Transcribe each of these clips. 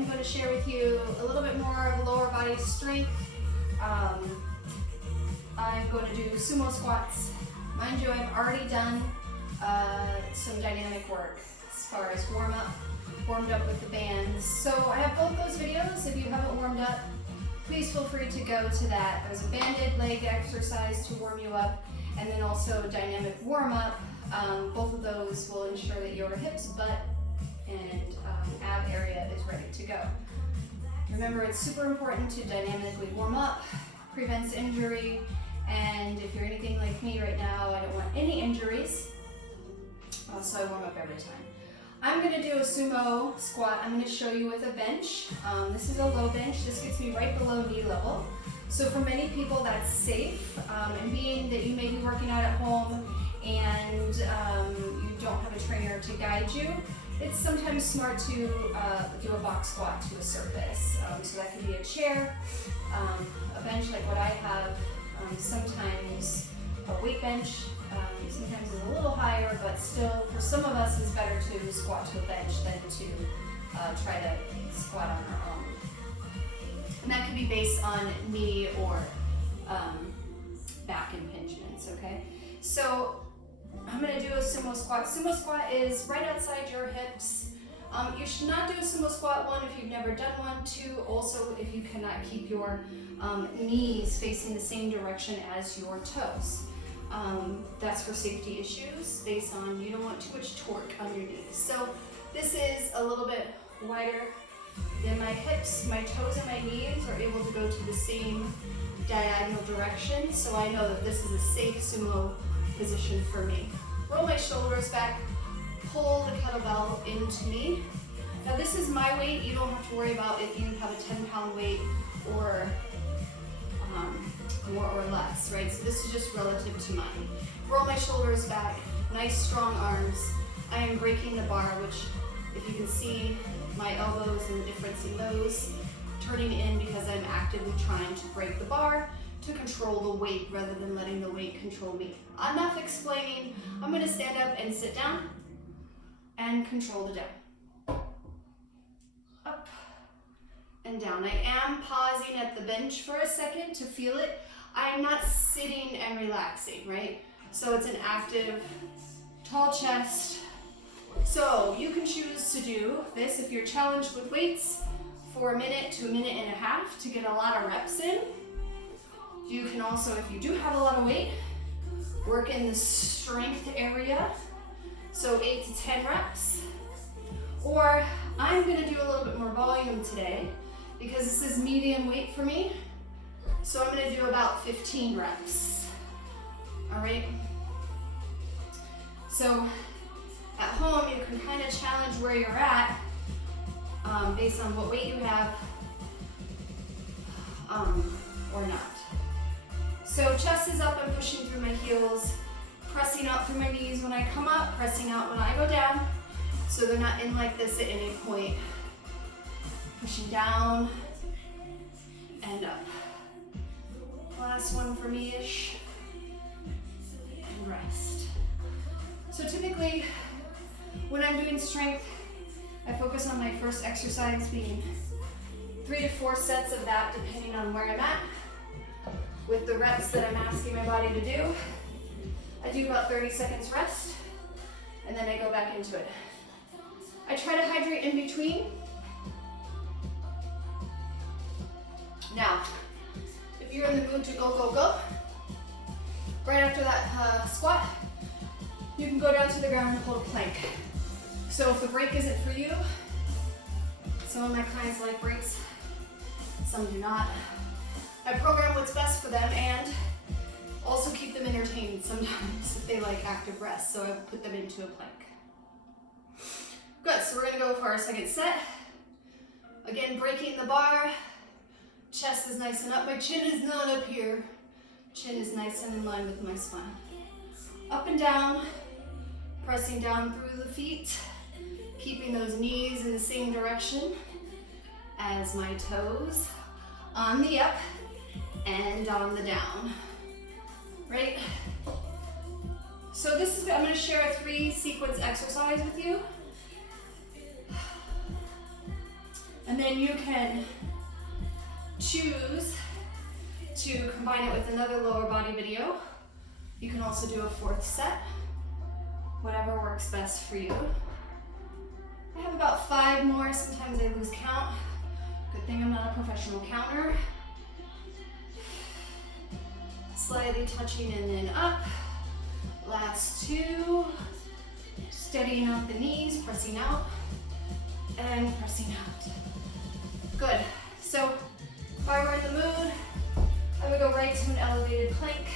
am going to share with you a little bit more of lower body strength. I'm going to do sumo squats. Mind you, I've already done some dynamic work as far as warmed up with the bands. So I have both those videos. If you haven't warmed up, please feel free to go to that. There's a banded leg exercise to warm you up, and then also a dynamic warm up. Both of those will ensure that your hips, butt, and ab area is ready to go. Remember, it's super important to dynamically warm up, prevents injury, and if you're anything like me right now, I don't want any injuries, so I warm up every time. I'm going to do a sumo squat. I'm going to show you with a bench. This is a low bench. This gets me right below knee level. So for many people that's safe, and being that you may be working out at home and you don't have a trainer to guide you, it's sometimes smart to do a box squat to a surface. So that could be a chair, a bench like what I have, sometimes a weight bench. Sometimes it's a little higher, but still, for some of us, it's better to squat to a bench than to try to squat on our own. And that could be based on knee or back impingements, okay? So I'm gonna do a sumo squat. Sumo squat is right outside your hips. You should not do a sumo squat, one, if you've never done one, two, also if you cannot keep your knees facing the same direction as your toes. That's for safety issues based on you don't want too much torque on your knees. So this is a little bit wider than my hips. My toes and my knees are able to go to the same diagonal direction, so I know that this is a safe sumo position for me. Roll my shoulders back, pull the kettlebell into me. Now this is my weight. You don't have to worry about if you have a 10-pound weight or more or less, right? So this is just relative to mine. Roll my shoulders back, nice strong arms. I am breaking the bar, which if you can see my elbows and the difference in those, turning in because I'm actively trying to break the bar to control the weight rather than letting the weight control me. Enough explaining. I'm gonna stand up and sit down and control the down. Up and down. I am pausing at the bench for a second to feel it. I'm not sitting and relaxing, right? So it's an active, tall chest. So you can choose to do this if you're challenged with weights for a minute to a minute and a half to get a lot of reps in. You can also, if you do have a lot of weight, work in the strength area. So 8 to 10 reps. Or I'm gonna do a little bit more volume today because this is medium weight for me. So I'm gonna do about 15 reps, all right? So at home, you can kind of challenge where you're at based on what weight you have or not. So chest is up, I'm pushing through my heels, pressing out through my knees when I come up, pressing out when I go down, so they're not in like this at any point. Pushing down and up. Last one for me-ish, and rest. So typically, when I'm doing strength, I focus on my first exercise being 3 to 4 sets of that, depending on where I'm at, with the reps that I'm asking my body to do. I do about 30 seconds rest, and then I go back into it. I try to hydrate in between. Now, if you're in the mood to go, go, go, right after that squat, you can go down to the ground and hold a plank. So if the break isn't for you, some of my clients like breaks, some do not. I program what's best for them and also keep them entertained sometimes if they like active rest, so I put them into a plank. Good, so we're gonna go for our second set. Again, breaking the bar. Chest is nice and up. My chin is not up here. Chin is nice and in line with my spine. Up and down, pressing down through the feet, keeping those knees in the same direction as my toes, on the up and on the down. Right? So this is, I'm going to share a 3-sequence exercise with you. And then you can choose to combine it with another lower body video. You can also do a fourth set, whatever works best for you. I have about 5 more, sometimes I lose count. Good thing I'm not a professional counter. Slightly touching and then up. Last 2. Steadying out the knees, pressing out, and pressing out. Good. So if I were in the mood, I would go right to an elevated plank.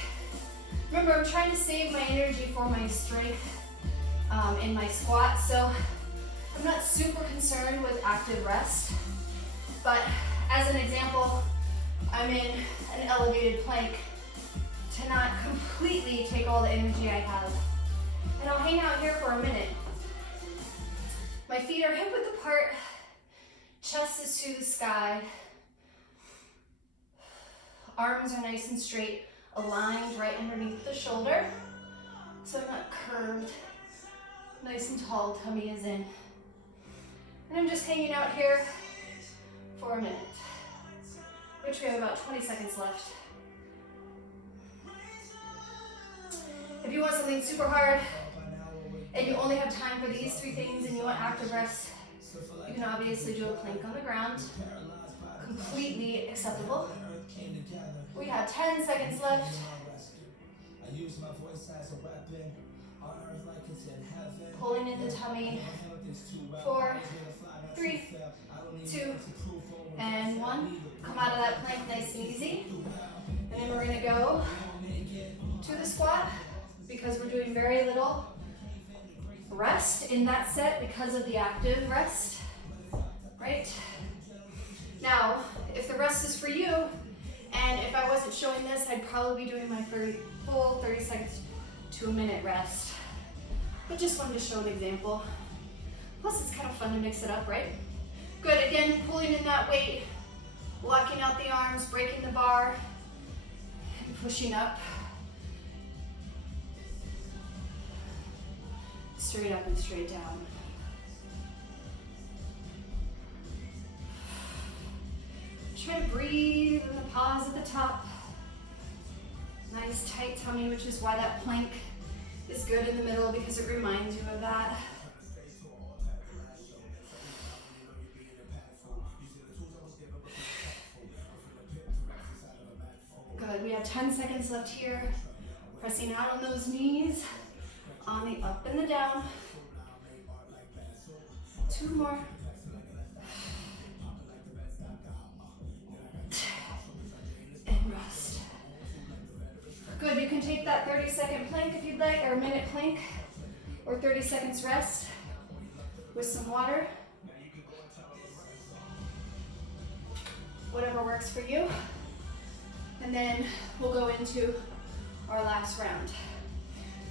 Remember, I'm trying to save my energy for my strength in my squat, so I'm not super concerned with active rest. But as an example, I'm in an elevated plank to not completely take all the energy I have. And I'll hang out here for a minute. My feet are hip width apart, chest is to the sky. Arms are nice and straight, aligned right underneath the shoulder. So I'm not curved, nice and tall, tummy is in. And I'm just hanging out here for a minute, which we have about 20 seconds left. If you want something super hard and you only have time for these 3 things and you want active rest, you can obviously do a plank on the ground. Completely acceptable. We have 10 seconds left. Pulling in the tummy. 4, 3, 2, and 1. Come out of that plank nice and easy. And then we're going to go to the squat because we're doing very little rest in that set because of the active rest, right? Now, if the rest is for you, and if I wasn't showing this, I'd probably be doing my full 30 seconds to a minute rest. But just wanted to show an example. Plus, it's kind of fun to mix it up, right? Good, again, pulling in that weight, locking out the arms, breaking the bar, and pushing up. Straight up and straight down. Try to breathe in the pause at the top. Nice tight tummy, which is why that plank is good in the middle because it reminds you of that. Good, we have 10 seconds left here. Pressing out on those knees, on the up and the down. 2 more. And rest. Good, you can take that 30-second plank if you'd like, or a minute plank, or 30 seconds rest with some water. Whatever works for you. And then we'll go into our last round.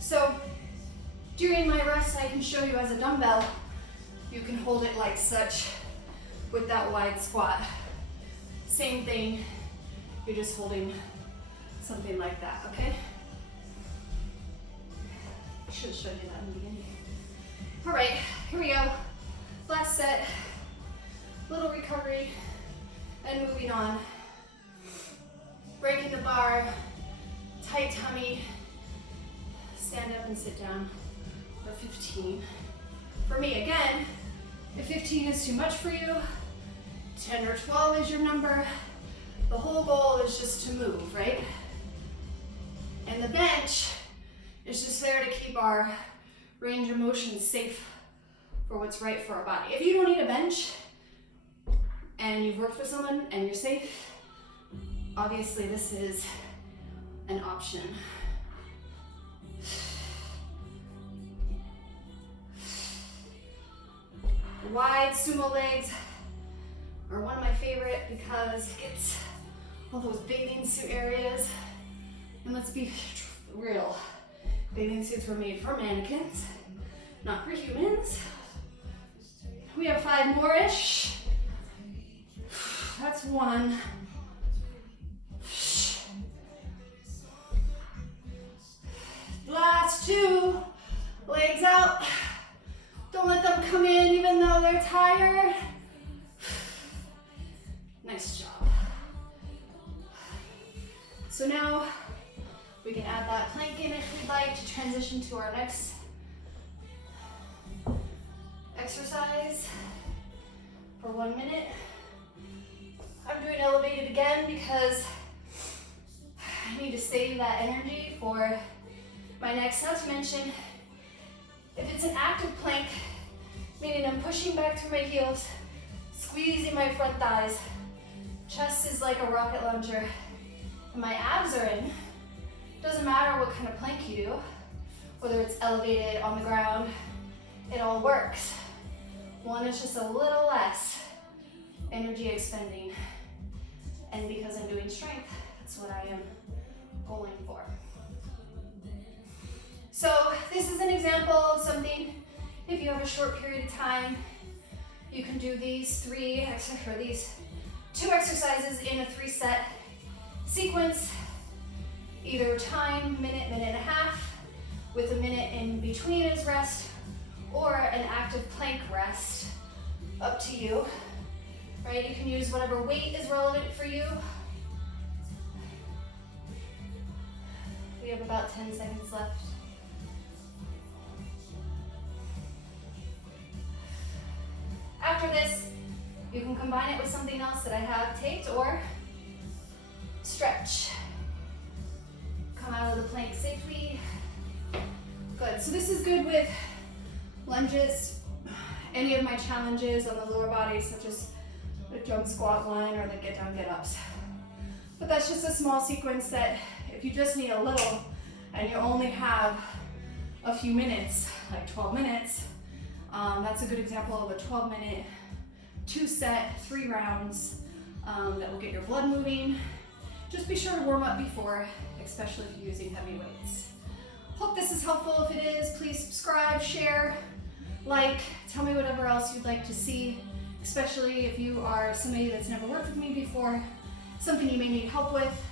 So during my rest, I can show you as a dumbbell, you can hold it like such with that wide squat. Same thing, you're just holding something like that, okay? I should have showed you that in the beginning. All right, here we go. Last set, little recovery, and moving on. Breaking the bar, tight tummy, stand up and sit down for 15. For me, again, if 15 is too much for you, 10 or 12 is your number. The whole goal is just to move, right? And the bench is just there to keep our range of motion safe for what's right for our body. If you don't need a bench and you've worked with someone and you're safe, obviously this is an option. Wide sumo legs are one of my favorite because it gets all those bathing suit areas. And let's be real, bathing suits were made for mannequins, not for humans. We have 5 more-ish. That's 1. Last 2, legs out. Don't let them come in even though they're tired. Nice job. So now we can add that plank in if we'd like to transition to our next exercise for 1 minute. I'm doing elevated again because I need to save that energy for my next. Not to mention, if it's an active plank, meaning I'm pushing back through my heels, squeezing my front thighs, chest is like a rocket launcher, and my abs are in. Doesn't matter what kind of plank you do, whether it's elevated, on the ground, it all works. One is just a little less energy expending. And because I'm doing strength, that's what I am going for. So this is an example of something, if you have a short period of time, you can do these two exercises in a 3-set sequence, either time, minute, minute and a half, with a minute in between as rest, or an active plank rest, up to you, right? You can use whatever weight is relevant for you. We have about 10 seconds left. After this, you can combine it with something else that I have taped or stretch. Come out of the plank safely. Good, so this is good with lunges, any of my challenges on the lower body, such as the jump squat one or the get down, get ups. But that's just a small sequence that if you just need a little and you only have a few minutes, like 12 minutes, that's a good example of a 12-minute, 2-set, 3 rounds that will get your blood moving. Just be sure to warm up before, especially if you're using heavy weights. Hope this is helpful. If it is, please subscribe, share, like, tell me whatever else you'd like to see, especially if you are somebody that's never worked with me before, something you may need help with.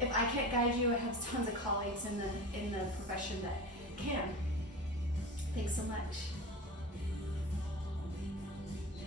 If I can't guide you, I have tons of colleagues in the profession that can. Thanks so much.